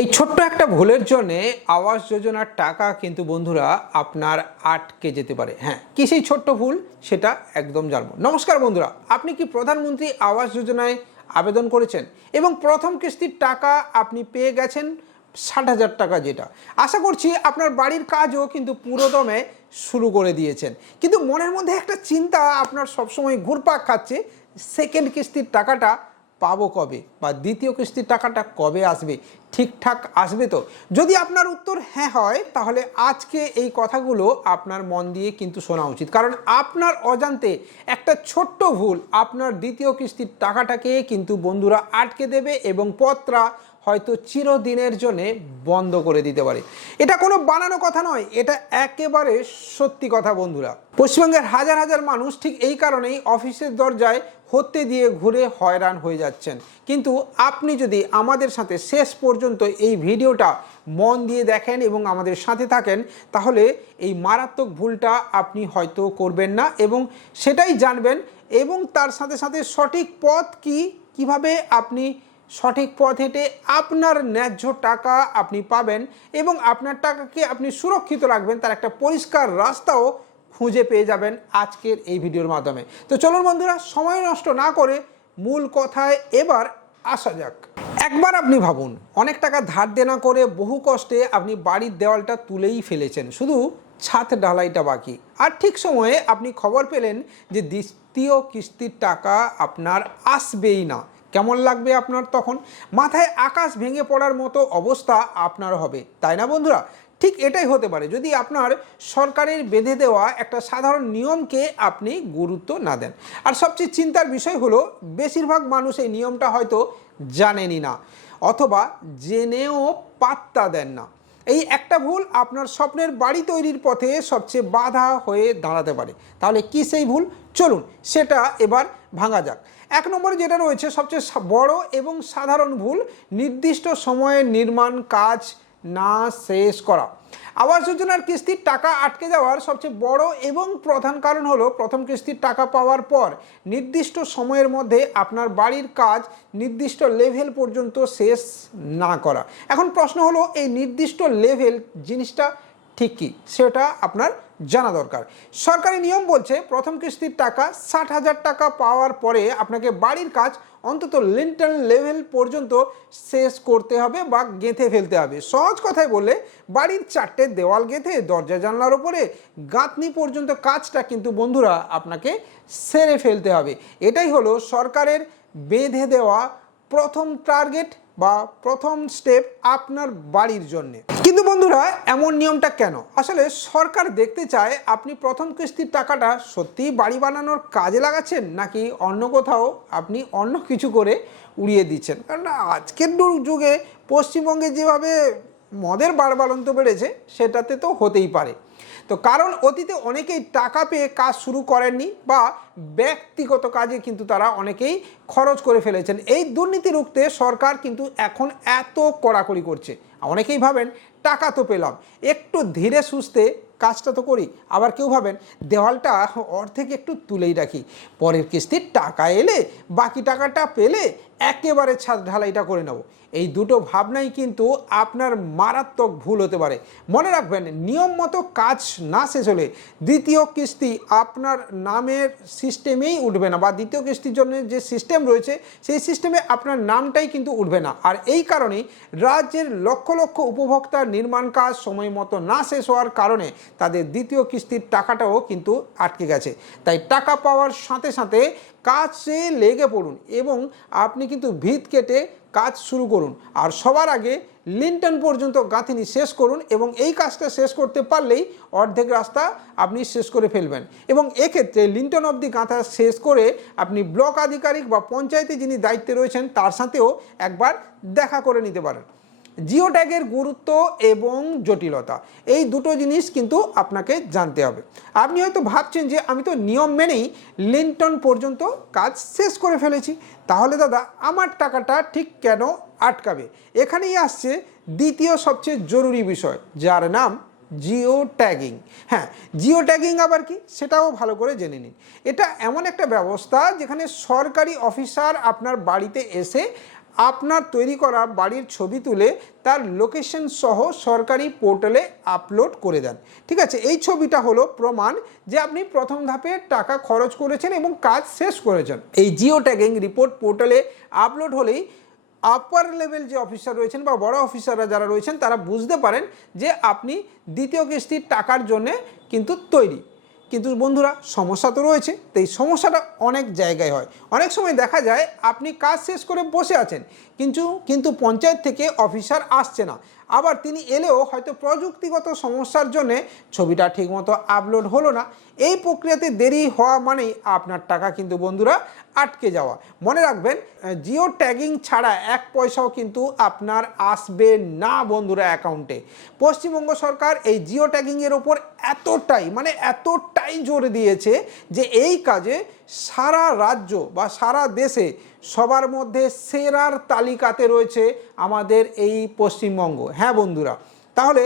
এই ছোট্ট একটা ভুলের জন্য আবাস যোজনার টাকা কিন্তু বন্ধুরা আপনার আটকে যেতে পারে। হ্যাঁ কি সেই ছোট্ট ভুল? সেটা একদম জানব। নমস্কার বন্ধুরা, আপনি কি প্রধানমন্ত্রী আবাস যোজনায় আবেদন করেছেন? এবং প্রথম কিস্তির টাকা আপনি পেয়ে গেছেন ষাট হাজার টাকা যেটা। আশা করছি আপনার বাড়ির কাজও কিন্তু পুরোদমে শুরু করে দিয়েছেন। কিন্তু মনের মধ্যে একটা চিন্তা আপনার সবসময় ঘুরপাক খাচ্ছে সেকেন্ড কিস্তির টাকাটা পাবো কবে বা দ্বিতীয় কিস্তির টাকাটা কবে আসবে? ঠিকঠাক আসবে তো? যদি আপনার উত্তর হ্যাঁ হয়, তাহলে আজকে এই কথাগুলো আপনার মন দিয়ে কিন্তু শোনা উচিত। কারণ আপনার অজান্তে একটা ছোট্ট ভুল আপনার দ্বিতীয় কিস্তির টাকাটাকে কিন্তু বন্ধুরা আটকে দেবে এবং পত্রা হয়তো চিরদিনের জন্যে বন্ধ করে দিতে পারে। এটা কোনো বানানো কথা নয়, এটা একেবারে সত্যি কথা বন্ধুরা। পশ্চিমবঙ্গের হাজার হাজার মানুষ ঠিক এই কারণেই অফিসের দরজায় হতে দিয়ে ঘুরে হয়রান হয়ে যাচ্ছেন। কিন্তু আপনি যদি আমাদের সাথে শেষ পর্যন্ত এই ভিডিওটা মন দিয়ে দেখেন এবং আমাদের সাথে থাকেন, তাহলে এই মারাত্মক ভুলটা আপনি হয়তো করবেন না এবং সেটাই জানবেন এবং তার সাথে সাথে সঠিক পথ কি? কীভাবে আপনি সঠিক পথ হেঁটে আপনার ন্যায্য টাকা আপনি পাবেন এবং আপনার টাকাকে আপনি সুরক্ষিত রাখবেন, তার একটা পরিষ্কার রাস্তাও খুঁজে পেয়ে যাবেন আজকের এই ভিডিওর মাধ্যমে। তো চলুন বন্ধুরা, সময় নষ্ট না করে মূল কথায় এবার আসা যাক। একবার আপনি ভাবুন, অনেক টাকা ধার দেনা করে বহু কষ্টে আপনি বাড়ির দেওয়ালটা তুলেই ফেলেছেন, শুধু ছাদ ঢালাইটা বাকি। আর ঠিক সময়ে আপনি খবর পেলেন যে দ্বিতীয় কিস্তির টাকা আপনার আসবেই না। কেমন লাগবে আপনার তখন? মাথায় আকাশ ভেঙে পড়ার মতো অবস্থা আপনার হবে, তাই না বন্ধুরা? ঠিক এটাই হতে পারে, যদি আপনার সরকারের বেঁধে দেওয়া একটা সাধারণ নিয়মকে আপনি গুরুত্ব না দেন। আর সবচেয়ে চিন্তার বিষয় হলো, বেশিরভাগ মানুষ এই নিয়মটা হয়তো জানেনই না, অথবা জেনেও পাত্তা দেন না। এই একটা ভুল আপনার স্বপ্নের বাড়ি তৈরির পথে সবচেয়ে বাধা হয়ে দাঁড়াতে পারে। তাহলে কি সেই ভুল? চলুন, সেটা এবার ভাঙা যাক। এক নম্বরে যেটা রয়েছে, সবচেয়ে বড় এবং সাধারণ ভুল, নির্দিষ্ট সময়ে নির্মাণ কাজ না শেষ করা। আবাস যোজনার কিস্তির টাকা আটকে যাওয়ার সবচেয়ে বড় এবং প্রধান কারণ হলো, প্রথম কিস্তির টাকা পাওয়ার পর নির্দিষ্ট সময়ের মধ্যে আপনার বাড়ির কাজ নির্দিষ্ট লেভেল পর্যন্ত শেষ না করা। এখন প্রশ্ন হলো, এই নির্দিষ্ট লেভেল জিনিসটা ঠিক কি? সেটা আপনার জানা দরকার। সরকারি নিয়ম বলছে, প্রথম কিস্তির টাকা ষাট হাজার টাকা পাওয়ার পরে আপনাকে বাড়ির কাজ অন্তত লিন্টন লেভেল পর্যন্ত শেষ করতে হবে বা গেঁথে ফেলতে হবে। সহজ কথায় বললে, বাড়ির চারটে দেওয়াল গেঁথে, দরজা জানলার ওপরে, গাঁথনি পর্যন্ত কাজটা কিন্তু বন্ধুরা আপনাকে সেরে ফেলতে হবে। এটাই হলো সরকারের বেঁধে দেওয়া প্রথম টার্গেট বা প্রথম স্টেপ আপনার বাড়ির জন্য। কিন্তু বন্ধুরা, এমন নিয়মটা কেন? আসলে সরকার দেখতে চায় আপনি প্রথম কিস্তির টাকাটা সত্যিই বাড়ি বানানোর কাজে লাগাচ্ছেন নাকি অন্য কোথাও আপনি অন্য কিছু করে উড়িয়ে দিচ্ছেন? কারণ আজকের যুগে পশ্চিমবঙ্গে যেভাবে মদের বাড়বাড়ন্ত বেড়েছে, সেটাতে তো হতেই পারে। তো কারণ অতীতে অনেকেই টাকা পেয়ে কাজ শুরু করেননি বা ব্যক্তিগত কাজে কিন্তু তারা অনেকেই খরচ করে ফেলেছেন। এই দুর্নীতি রুখতে সরকার কিন্তু এখন এত কড়াকড়ি করছে। অনেকেই ভাবেন টাকা তো পেলাম। একটু ধীরে সুস্থে কাজটা তো করি। আবার কেউ ভাবেন, দেওয়ালটা অর্ধেক একটু তুলেই রাখি। পরের কিস্তির টাকা এলে, বাকি টাকাটা পেলে একেবারে ছাদ ঢালাইটা করে নেব। এই দুটো ভাবনাই কিন্তু আপনার মারাত্মক ভুল হতে পারে। মনে রাখবেন, নিয়ম মতো কাজ না শেষ হলে দ্বিতীয় কিস্তি আপনার নামের সিস্টেমেই উঠবে না বা দ্বিতীয় কিস্তির জন্য যে সিস্টেম রয়েছে, সেই সিস্টেমে আপনার নামটাই কিন্তু উঠবে না। আর এই কারণেই রাজ্যের লক্ষ লক্ষ উপভোক্তার নির্মাণ কাজ সময় মতো না শেষ হওয়ার কারণে তাদের দ্বিতীয় কিস্তির টাকাটাও কিন্তু আটকে গেছে। তাই টাকা পাওয়ার সাথে সাথে কাজে লেগে পড়ুন এবং আপনি কিন্তু ভিত কেটে কাজ শুরু করুন। আর সবার আগে লিন্টন পর্যন্ত গাঁথিনি শেষ করুন এবং এই কাজটা শেষ করতে পারলেই অর্ধেক রাস্তা আপনি শেষ করে ফেলবেন। এবং এক্ষেত্রে লিন্টন অবধি গাঁথা শেষ করে আপনি ব্লক আধিকারিক বা পঞ্চায়েতে যিনি দায়িত্বে রয়েছেন তার সাথেও একবার দেখা করে নিতে পারেন। জিও ট্যাগের গুরুত্ব এবং জটিলতা। এই দুটো জিনিস কিন্তু আপনাকে জানতে হবে। আপনি হয়তো ভাবছেন যে আমি তো নিয়ম মেনেই লিন্টন পর্যন্ত কাজ শেষ করে ফেলেছি। তাহলে দাদা, আমার টাকাটা ঠিক কেন আটকাবে? এখানেই আসছে দ্বিতীয় সবচেয়ে জরুরি বিষয়, যার নাম জিও ট্যাগিং হ্যাঁ জিও ট্যাগিং আবার কি? সেটাও ভালো করে জেনে নিন। এটা এমন একটা ব্যবস্থা যেখানে সরকারি অফিসার আপনার বাড়িতে এসে আপনার তৈরি করা বাড়ির ছবি তুলে তার লোকেশন সহ সরকারি পোর্টালে আপলোড করে দেন। ঠিক আছে, এই ছবিটা হলো প্রমাণ যে আপনি প্রথম ধাপে টাকা খরচ করেছেন এবং কাজ শেষ করেছেন। এই জিও ট্যাগিং রিপোর্ট পোর্টালে আপলোড হলেই আপার লেভেল যে অফিসার রয়েছেন বা বড় অফিসাররা যারা রয়েছেন, তারা বুঝতে পারেন যে আপনি দ্বিতীয় কিস্তির টাকার জন্যে কিন্তু তৈরি। কিন্তু বন্ধুরা, সমস্যা তো রয়েছে তো এই সমস্যাটা অনেক জায়গায় হয়। অনেক সময় দেখা যায় আপনি কাজ শেষ করে বসে আছেন, কিন্তু কিন্তু পঞ্চায়েত থেকে অফিসার আসছে না। আবার তিনি এলেও হয়তো প্রযুক্তিগত সমস্যার জন্যে ছবিটা ঠিকমতো আপলোড হলো না। এই প্রক্রিয়াতে দেরি হওয়া মানেই আপনার টাকা কিন্তু বন্ধুরা আটকে যাওয়া। মনে রাখবেন জিও ট্যাগিং ছাড়া এক পয়সাও কিন্তু আপনার আসবে না বন্ধুরা অ্যাকাউন্টে। পশ্চিমবঙ্গ সরকার এই জিও ট্যাগিংয়ের ওপর এতটাই মানে এতটাই জোর দিয়েছে যে এই কাজে সারা রাজ্য বা সারা দেশে সবার মধ্যে সেরার তালিকাতে রয়েছে আমাদের এই পশ্চিমবঙ্গ। হ্যাঁ বন্ধুরা, তাহলে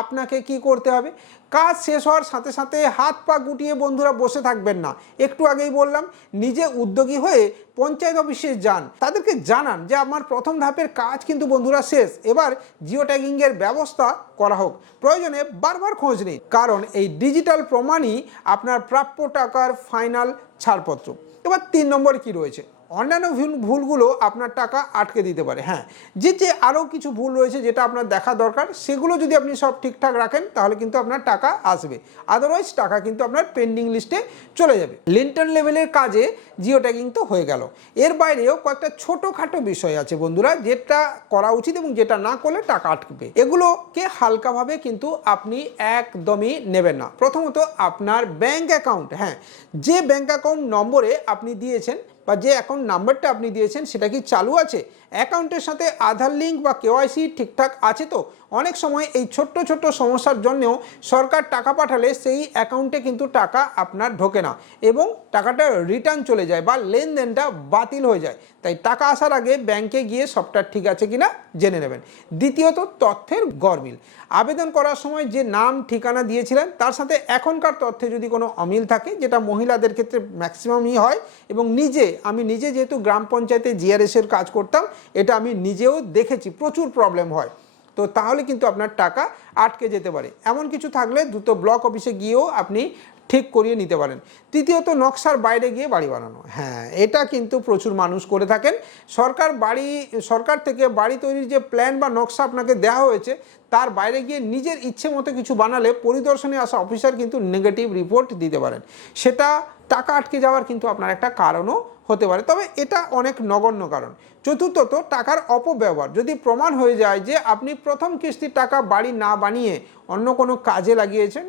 আপনাকে কি করতে হবে? কাজ শেষ হওয়ার সাথে সাথে হাত পা গুটিয়ে বন্ধুরা বসে থাকবেন না। একটু আগেই বললাম, নিজে উদ্যোগী হয়ে পঞ্চায়েত অফিসে যান। তাদেরকে জানান যে আমার প্রথম ধাপের কাজ কিন্তু বন্ধুরা শেষ। এবার জিও ট্যাগিংয়ের ব্যবস্থা করা হোক। প্রয়োজনে বারবার খোঁজ নেই কারণ এই ডিজিটাল প্রমাণই আপনার প্রাপ্য টাকার ফাইনাল ছাড়পত্র। এবার তিন নম্বর কি রয়েছে? অন্যান্য ভুল- ভুলগুলো আপনার টাকা আটকে দিতে পারে হ্যাঁ। যে যে আরও কিছু ভুল রয়েছে যেটা আপনার দেখা দরকার, সেগুলো যদি আপনি সব ঠিকঠাক রাখেন, তাহলে কিন্তু আপনার টাকা আসবে। আদারওয়াইজ টাকা কিন্তু আপনার পেন্ডিং লিস্টে চলে যাবে। লিন্টন লেভেলের কাজে জিও ট্যাগিং তো হয়ে গেল। এর বাইরেও কয়েকটা ছোটোখাটো বিষয় আছে বন্ধুরা, যেটা করা উচিত এবং যেটা না করলে টাকা আটকবে। এগুলোকে হালকাভাবে কিন্তু আপনি একদমই নেবেন না। প্রথমত আপনার ব্যাংক অ্যাকাউন্ট হ্যাঁ। যে ব্যাংক অ্যাকাউন্ট নম্বরে আপনি দিয়েছেন বা যে অ্যাকাউন্ট নাম্বারটা আপনি দিয়েছেন সেটা কি চালু আছে? অ্যাকাউন্টের সাথে আধার লিঙ্ক বা কেওয়াইসি ঠিকঠাক আছে তো? অনেক সময় এই ছোট্ট ছোট্ট সমস্যার জন্যেও সরকার টাকা পাঠালে সেই অ্যাকাউন্টে কিন্তু টাকা আপনার ঢোকে না এবং টাকাটা রিটার্ন চলে যায় বা লেনদেনটা বাতিল হয়ে যায়। তাই টাকা আসার আগে ব্যাংকে গিয়ে সবটা ঠিক আছে কিনা জেনে নেবেন। দ্বিতীয়ত, তথ্যের গরমিল আবেদন করার সময় যে নাম, ঠিকানা দিয়েছিলেন, তার সাথে এখনকার তথ্যে যদি কোনো অমিল থাকে, যেটা মহিলাদের ক্ষেত্রে ম্যাক্সিমামই হয় এবং নিজে, আমি নিজে যেহেতু গ্রাম পঞ্চায়েতে জিআরএসের কাজ করতাম, এটা আমি নিজেও দেখেছি, প্রচুর প্রবলেম হয়। তো তাহলে কিন্তু আপনার টাকা আটকে যেতে পারে। এমন কিছু থাকলে দ্রুত ব্লক অফিসে গিয়েও আপনি ঠিক করিয়ে নিতে পারেন। তৃতীয়ত, নকশার বাইরে গিয়ে বাড়ি বানানো। হ্যাঁ এটা কিন্তু প্রচুর মানুষ করে থাকেন। সরকার বাড়ি, সরকার থেকে বাড়ি তৈরির যে প্ল্যান বা নকশা আপনাকে দেওয়া হয়েছে, তার বাইরে গিয়ে নিজের ইচ্ছে মতো কিছু বানালে পরিদর্শনে আসা অফিসার কিন্তু নেগেটিভ রিপোর্ট দিতে পারেন। সেটা টাকা আটকে যাওয়ার কিন্তু আপনার একটা কারণও হতে পারে। তবে এটা অনেক নগণ্য কারণ। চতুর্থত, টাকার অপব্যবহার। যদি প্রমাণ হয়ে যায় যে আপনি প্রথম কিস্তির টাকা বাড়ি না বানিয়ে অন্য কোনো কাজে লাগিয়েছেন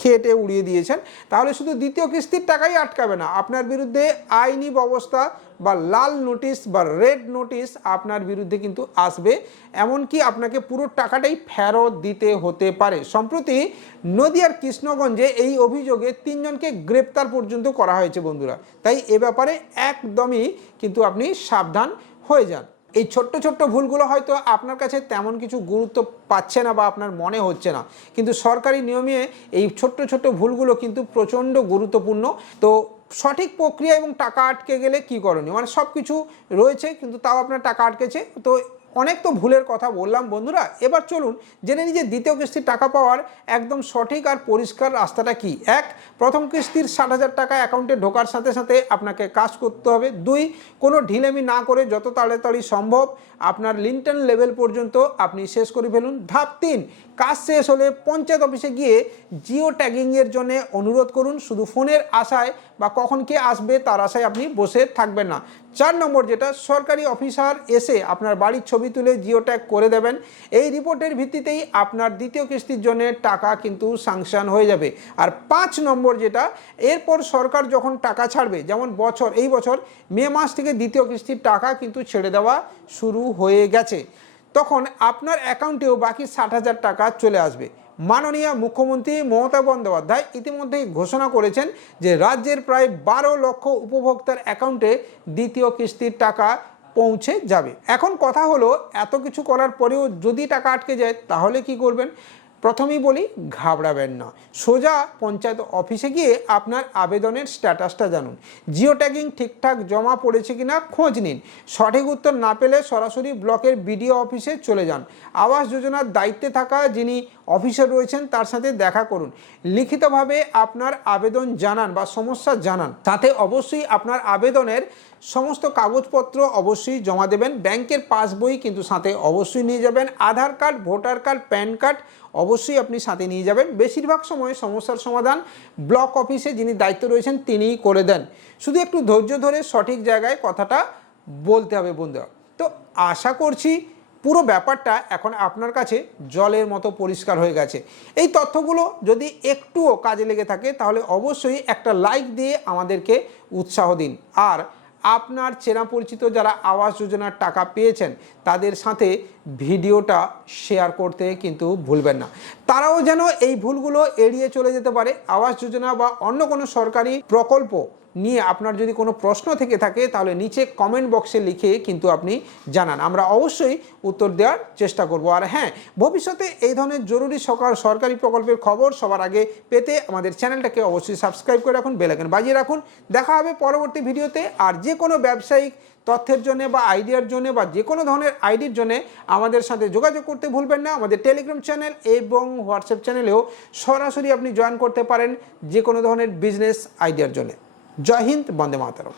খেটে উড়িয়ে দিয়েছেন, তাহলে শুধু দ্বিতীয় কিস্তির টাকাই আটকাবে না। আপনার বিরুদ্ধে আইনি ব্যবস্থা বা লাল নোটিশ বা রেড নোটিশ আপনার বিরুদ্ধে কিন্তু আসবে। এমনকি আপনাকে পুরো টাকাটাই ফেরত দিতে হতে পারে। সম্প্রতি নদিয়ার কৃষ্ণগঞ্জে এই অভিযোগে তিনজনকে গ্রেপ্তার পর্যন্ত করা হয়েছে বন্ধুরা। তাই এ ব্যাপারে একদমই কিন্তু আপনি সাবধান হয়ে যান। এই ছোট্ট ছোট্ট ভুলগুলো হয়তো আপনার কাছে তেমন কিছু গুরুত্ব পাচ্ছে না বা আপনার মনে হচ্ছে না। কিন্তু সরকারি নিয়মে এই ছোট্ট ছোট্ট ভুলগুলো কিন্তু প্রচণ্ড গুরুত্বপূর্ণ। তো সঠিক প্রক্রিয়া এবং টাকা আটকে গেলে কি করণীয়? মানে সব কিছু রয়েছে, কিন্তু তাও আপনার টাকা আটকেছে। তো অনেক তো ভুলের কথা বললাম বন্ধুরা। এবার চলুন জেনে নিই যে দ্বিতীয় কিস্তির টাকা পাওয়ার একদম সঠিক আর পরিষ্কার রাস্তাটা কি। এক, প্রথম কিস্তির ষাট হাজার টাকা অ্যাকাউন্টে ঢোকার সাথে সাথে আপনাকে কাজ করতে হবে। দুই, কোনো ঢিলেমি না করে যত তাড়াতাড়ি সম্ভব আপনার লিন্টন লেভেল পর্যন্ত আপনি শেষ করে ফেলুন। ধাপ তিন, কাজ শেষ হলে পঞ্চায়েত অফিসে গিয়ে জিও ট্যাগিংয়ের জন্য অনুরোধ করুন। শুধু ফোনের আশায় বা কখন কে আসবে তার আশায় আপনি বসে থাকবেন না। চার নম্বর যেটা, সরকারি অফিসার এসে আপনার বাড়ির ছবি তুলে জিও ট্যাগ করে দেবেন। এই রিপোর্টের ভিত্তিতেই আপনার দ্বিতীয় কিস্তির জন্য টাকা কিন্তু সাংশন হয়ে যাবে। আর পাঁচ নম্বর যেটা, এরপর সরকার যখন টাকা ছাড়বে, যেমন বছর, এই বছর মে মাস থেকে দ্বিতীয় কিস্তির টাকা কিন্তু ছেড়ে দেওয়া শুরু হয়ে গেছে। তখন আপনার অ্যাকাউন্টেও বাকি ষাট হাজার টাকা চলে আসবে। মাননীয় মুখ্যমন্ত্রী মমতা বন্দ্যোপাধ্যায় ইতিমধ্যেই ঘোষণা করেছেন যে রাজ্যের প্রায় বারো লক্ষ উপভোক্তার অ্যাকাউন্টে দ্বিতীয় কিস্তির টাকা পৌঁছে যাবে। এখন কথা হলো, এত কিছু করার পরেও যদি টাকা আটকে যায়, তাহলে কি করবেন? প্রথমেই বলি ঘাবড়াবেন না। সোজা পঞ্চায়েত অফিসে গিয়ে আপনার আবেদনের স্ট্যাটাসটা জানুন। জিও ট্যাগিং ঠিকঠাক জমা পড়েছে কিনা খোঁজ নিন। সঠিক উত্তর না পেলে সরাসরি ব্লকের বিডিও অফিসে চলে যান। আবাস যোজনার দায়িত্বে থাকা যিনি অফিসার রয়েছেন তার সাথে দেখা করুন। লিখিতভাবে আপনার আবেদন জানান বা সমস্যা জানান। তাতে অবশ্যই আপনার আবেদনের সমস্ত কাগজপত্র অবশ্যই জমা দেবেন। ব্যাংকের পাসবই কিন্তু সাথে অবশ্যই নিয়ে যাবেন। Aadhaar card, voter card, PAN card অবশ্যই আপনি সাথে নিয়ে যাবেন। বেশিরভাগ সময় সমস্যার সমাধান ব্লক অফিসে যিনি দায়িত্ব রয়েছেন তিনিই করে দেন। শুধু একটু ধৈর্য ধরে সঠিক জায়গায় কথাটা বলতে হবে বন্ধুরা। তো আশা করছি পুরো ব্যাপারটা এখন আপনার কাছে জলের মতো পরিষ্কার হয়ে গেছে। এই তথ্যগুলো যদি একটুও কাজে লেগে থাকে, তাহলে অবশ্যই একটা লাইক দিয়ে আমাদেরকে উৎসাহ দিন। আর আপনার চেনা পরিচিত যারা আবাস যোজনার টাকা পেয়েছেন তাদের সাথে ভিডিওটা শেয়ার করতে কিন্তু ভুলবেন না। তারাও যেন এই ভুলগুলো এড়িয়ে চলে যেতে পারে, আবাস যোজনা বা অন্য কোনো সরকারি প্রকল্প নিয়ে আপনার যদি কোনো প্রশ্ন থেকে থাকে, তাহলে নিচে কমেন্ট বক্সে লিখে কিন্তু আপনি জানান। আমরা অবশ্যই উত্তর দেওয়ার চেষ্টা করব। আর হ্যাঁ ভবিষ্যতে এই ধরনের জরুরি সরকার, সরকারি প্রকল্পের খবর সবার আগে পেতে আমাদের চ্যানেলটাকে অবশ্যই সাবস্ক্রাইব করে রাখুন বেলাকেন বাজিয়ে রাখুন। দেখা হবে পরবর্তী ভিডিওতে। আর যে কোনো ব্যবসায়িক তথ্যের জন্য বা আইডিয়ার জন্য বা যে কোনো ধরনের আইডির জন্য আমাদের সাথে যোগাযোগ করতে ভুলবেন না। আমাদের টেলিগ্রাম চ্যানেল এবং হোয়াটসঅ্যাপ চ্যানেলেও সরাসরি আপনি জয়েন করতে পারেন যে কোনো ধরনের বিজনেস আইডিয়ার জন্য। জয় হিন্দ, বন্দে মাতারম।